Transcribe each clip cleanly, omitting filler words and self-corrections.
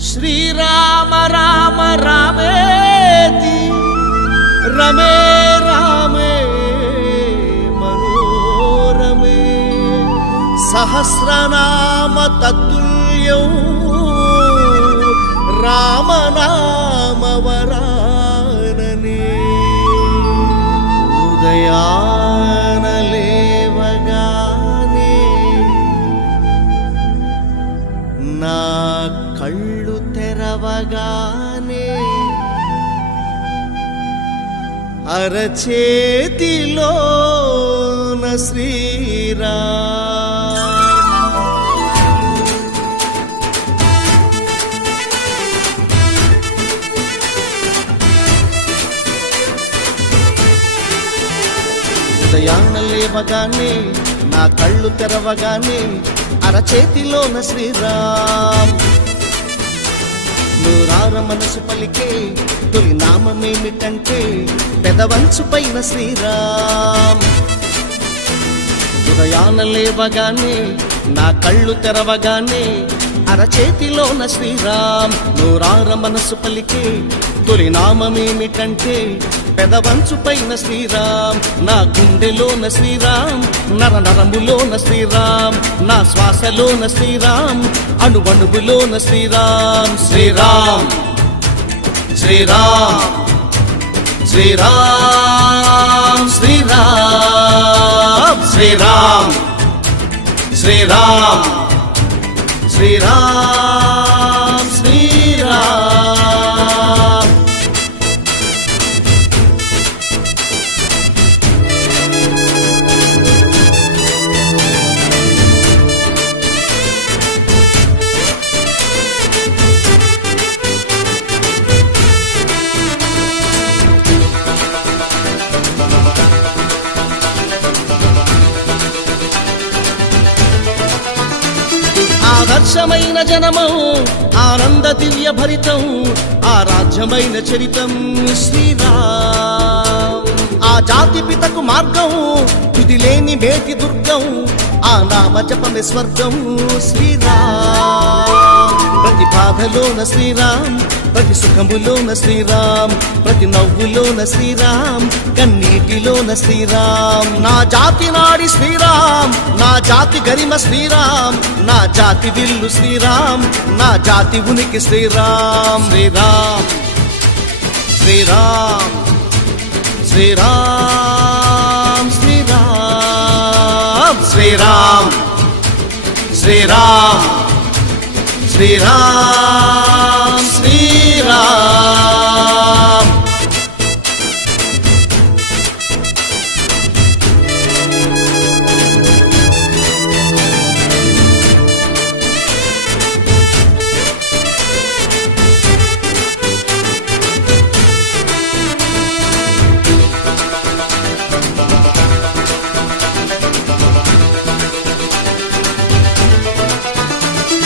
श्रीराम राम रामेति रमे रामे मनोरमे सहस्रनाम तत्तुल्यं रामनाम वरानने उदयान लेवगाने ना कళ్ళు తెరవగానే అరచేతిలోన శ్రీరామ్ ఉదయాన లేవగానే నా కళ్ళు తెరవగానే అరచేతిలోన శ్రీరామ్ నూరార మనసు పలికే తొలి నామమేమిటంటే పెదవంచు పైన శ్రీరామ్ ఉదయాన లేవగానే నా కళ్ళు తెరవగానే అరచేతిలోన శ్రీరామ్ నూరార మనసు పలికే తొలి నామమేమిటంటే పెదవంచు పైన శ్రీరామ్ నా గుండెలోన శ్రీరామ్ నర నరములోన శ్రీరామ్ నా శ్వాసలోన శ్రీరామ్ అణువణువులోన శ్రీరామ్ శ్రీరామ్ శ్రీరామ్ శ్రీరామ్ శ్రీరామ్ శ్రీరామ్ శ్రీరామ్ శ్రీరామ్ శ్రీరామ్ ఆదర్శమైన జనమం ఆనంద దివ్య భరితం ఆరాధ్యమైన చరితం శ్రీరామ్ ఆ జాతి పితకు మార్గం తుదిలేని మేటి దుర్గం ఆ నామ జపమే స్వర్గం శ్రీరామ్ ప్రతి బాధలోన శ్రీరామ్ ప్రతి సుఖములోన శ్రీరామ్ ప్రతి నవ్వులోన శ్రీరామ్ కన్నీటిలోన శ్రీరామ్ నా జాతి నాడి శ్రీరామ్ నా జాతి గరిమ శ్రీరామ్ నా జాతి విల్లు శ్రీరామ్ నా జాతి ఉనికి శ్రీరామ్ శ్రీరామ్ శ్రీరామ్ శ్రీరామ్ శ్రీరామ్ శ్రీరామ్ శ్రీరామ్ శ్రీరామ్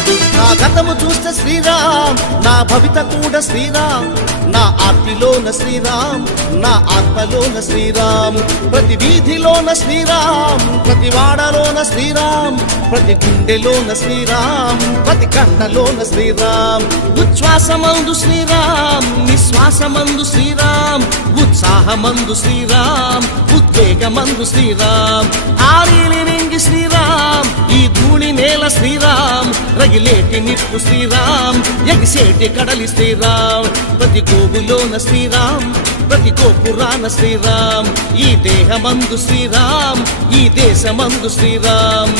శ్రీరామ్ గతము చూస్తే శ్రీరామ్ నా భవిత కూడా శ్రీరామ్ నా ఆర్తిలోన శ్రీరామ్ నా ఆత్మలోన శ్రీరామ్ ప్రతి వీధిలోన శ్రీరామ్ ప్రతి వాడలోన శ్రీరామ్ ప్రతి గుండెలోన శ్రీరామ్ ప్రతి కన్నలోన శ్రీరామ్ ఉచ్ఛ్వాసమందు శ్రీరామ్ నిశ్వాసమందు శ్రీరామ్ ఉత్సాహమందు శ్రీరామ్ ఉద్వేగమందు శ్రీరామ్ ఆరిలి నింగి శ్రీరామ్ ఈ ధూళి నేల శ్రీరామ్ రగిలేటి నిప్పు శ్రీరామ్ ఎగిసేటి కడలి శ్రీరామ్ ప్రతి గోవులోన శ్రీరామ్ ప్రతి గోపురాన శ్రీరామ్ ఈ దేహమందు శ్రీరామ్ ఈ దేశమందు శ్రీరామ్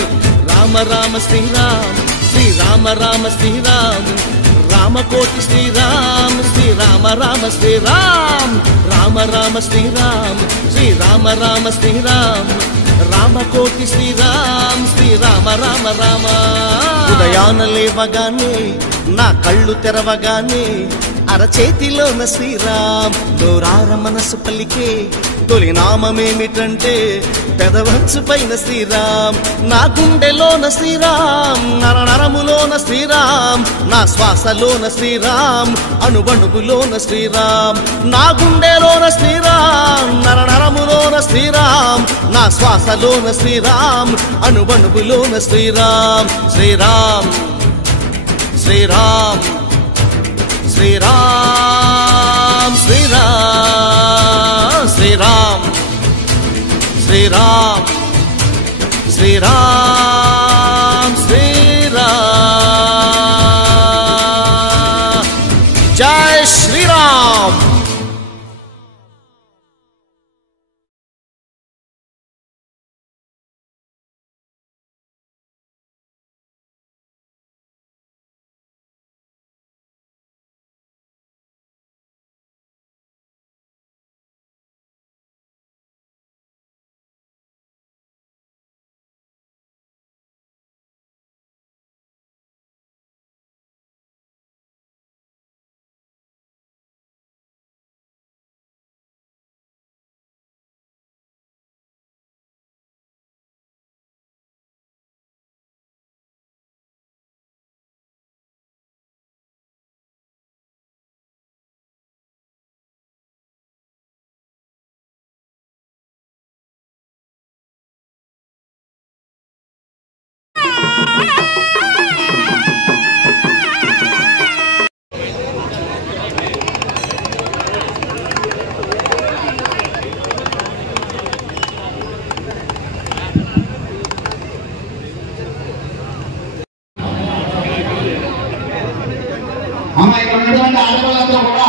రామ రామ శ్రీరామ్ శ్రీరామ రామ శ్రీరామ్ రామకోటి శ్రీరామ్ శ్రీరామ రామ శ్రీరామ్ రామ రామ శ్రీరామ్ శ్రీరామ రామ శ్రీరామ్ రామకోటి శ్రీరామ్ శ్రీరామ రామ రామ ఉదయాన లేవగానే నా కళ్ళు తెరవగానే అరచేతిలోన శ్రీరామ్ నూరార మనసు పలికే తొలి నామమేమిటంటే పెదవంచు పైన శ్రీరామ్ నా గుండెలోన శ్రీరామ్ నర నరములోన శ్రీరామ్ నా శ్వాసలోన శ్రీరామ్ అణువణువులోన శ్రీరామ్ నా గుండెలోన శ్రీరామ్ నర నరములోన శ్రీరామ్ నా శ్వాసలోన శ్రీరామ్ అణువణువులోన శ్రీరామ్ శ్రీరామ్ శ్రీరామ్ శ్రీరామ్ శ్రీరామ్ శ్రీరామ్ శ్రీరామ్ శ్రీరామ్ శ్రీరామ్ జై శ్రీరామ్. ఆడవాళ్ళంతా కూడా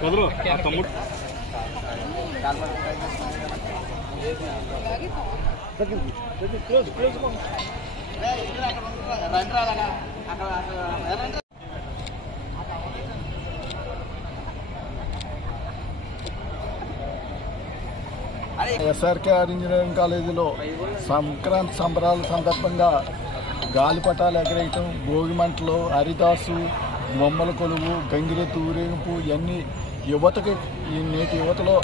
కదరు తమ్ముడు ఎస్ఆర్కేఆర్ ఇంజనీరింగ్ కాలేజీలో సంక్రాంతి సంబరాల సందర్భంగా గాలిపటాలు ఎగరేయటం, భోగి మంటలు, హరిదాసు, బొమ్మల కొలువు, గంగిరెద్దు ఊరేగింపు ఇవన్నీ యువతకి ఈ నేటి యువతలో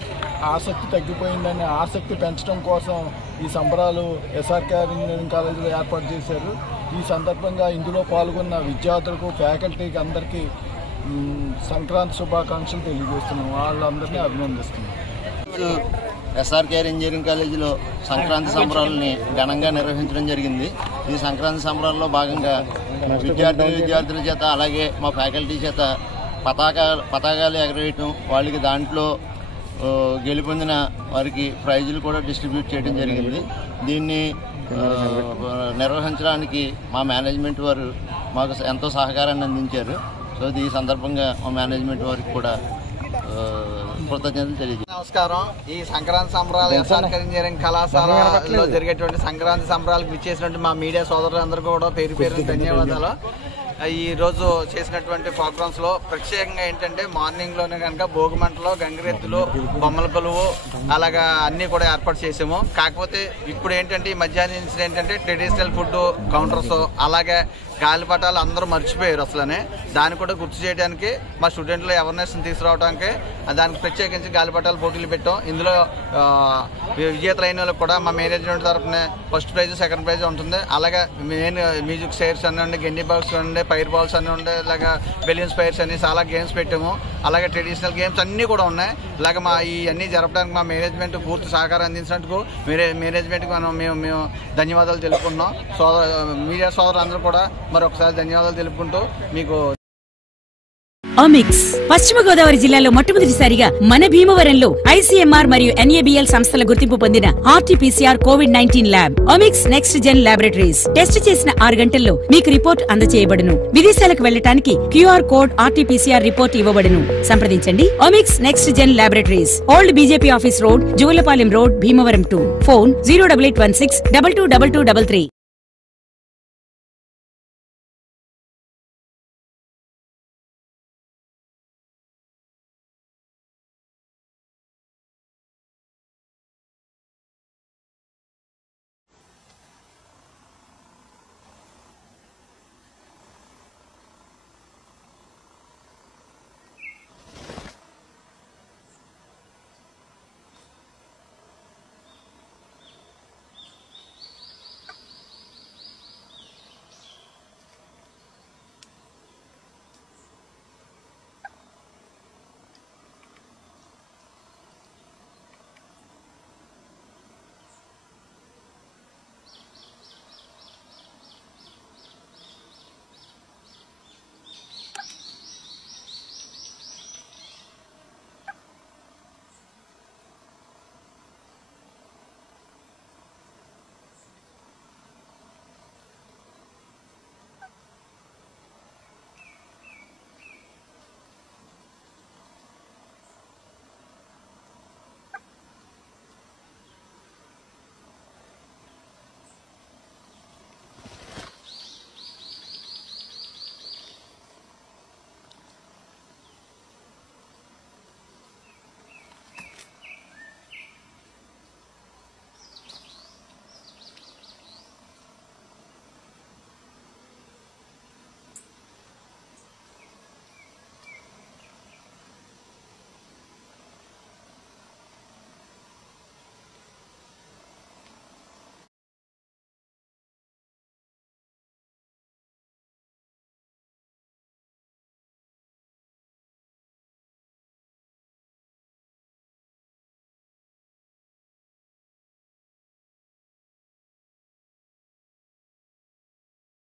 ఆసక్తి తగ్గిపోయిందని ఆసక్తి పెంచడం కోసం ఈ సంబరాలు ఎస్ఆర్కేఆర్ ఇంజనీరింగ్ కాలేజీలో ఏర్పాటు చేశారు. ఈ సందర్భంగా ఇందులో పాల్గొన్న విద్యార్థులకు, ఫ్యాకల్టీకి అందరికీ సంక్రాంతి శుభాకాంక్షలు తెలియజేస్తున్నాం. వాళ్ళందరినీ అభినందిస్తున్నాం. ఎస్ఆర్కేఆర్ ఇంజనీరింగ్ కాలేజీలో సంక్రాంతి సంబరాలని ఘనంగా నిర్వహించడం జరిగింది. ఈ సంక్రాంతి సంబరాల్లో భాగంగా విద్యార్థుల చేత అలాగే మా ఫ్యాకల్టీ చేత పతాకాలు ఎగరేయటం, వాళ్ళకి దాంట్లో గెలుపొందిన వారికి ప్రైజులు కూడా డిస్ట్రిబ్యూట్ చేయడం జరిగింది. దీన్ని నిర్వహించడానికి మా మేనేజ్మెంట్ వారు మాకు ఎంతో సహకారాన్ని అందించారు. సో ఈ సందర్భంగా మా మేనేజ్మెంట్ వారికి కూడా కృతజ్ఞతలు తెలియజేస్తాను. నమస్కారం. ఈ సంక్రాంతి సంబరాలు ఎస్ఆర్కేఆర్ ఇంజనీరింగ్ కళాశాలలో జరిగేటువంటి సంక్రాంతి సంబరాలకు విచ్చేసినటువంటి మా మీడియా సోదరులందరికీ కూడా పేరు పేరు ధన్యవాదాలు. ఈ రోజు చేసినటువంటి ప్రోగ్రామ్స్ లో ప్రత్యేకంగా ఏంటంటే మార్నింగ్ లోనే కనుక భోగిమంటలో, గంగిరెద్దులు, బొమ్మల కొలువు అలాగా అన్ని కూడా ఏర్పాటు చేసాము. కాకపోతే ఇప్పుడు ఏంటంటే ఈ మధ్యాహ్నం నుంచి ఏంటంటే ట్రెడిషనల్ ఫుడ్ కౌంటర్స్ అలాగే గాలిపటాలు అందరూ మర్చిపోయారు అసలనే. దాన్ని కూడా గుర్తు చేయడానికి మా స్టూడెంట్లు అవేర్నెస్ తీసుకురావడానికి దానికి ప్రత్యేకించి గాలిపటాలు పోటీలు పెట్టాం. ఇందులో విజేతలైన వాళ్ళకి కూడా మా మేనేజ్మెంట్ తరఫున ఫస్ట్ ప్రైజ్, సెకండ్ ప్రైజ్ ఉంటుంది. అలాగే మెయిన్ మ్యూజిక్ చైర్స్ అన్నీ ఉండే, గెండి బాక్స్ ఉండే, ఫైర్ బాల్స్ అన్నీ ఉండే, ఇలాగా బెలూన్స్ ఫైర్స్ అన్ని చాలా గేమ్స్ పెట్టాము. అలాగే ట్రెడిషనల్ గేమ్స్ అన్నీ కూడా ఉన్నాయి. ఇలాగ మా ఈ అన్ని జరపడానికి మా మేనేజ్మెంట్ పూర్తి సహకారం అందించినందుకు మేనేజ్మెంట్కి మేము ధన్యవాదాలు తెలుపుకుంటున్నాం. మీడియా సోదరులందరూ కూడా మరొకసారి ధన్యవాదాలు తెలుపుకుంటూ మీకు అమిక్స్ పశ్చిమ గోదావరి జిల్లాలో మొట్టమొదటిసారిగా మన భీమవరంలో ఐసీఎంఆర్ మరియు ఎన్ఏబిఎల్ సంస్థల గుర్తింపు పొందిన ఆర్టీపీసీఆర్ కోవిడ్-19 lab Amix next gen laboratories. Test చేసిన 6 గంటల్లో మీకు రిపోర్ట్ అందజేయబడును. విదేశాలకు వెళ్లడానికి క్యూఆర్ కోడ్ ఆర్టీపీసీఆర్ రిపోర్ట్ ఇవ్వబడును. సంప్రదించండి Amix next gen laboratories, old BJP office road, Juvvalapalem road, Bhimavaram 2. Phone 08816 222233.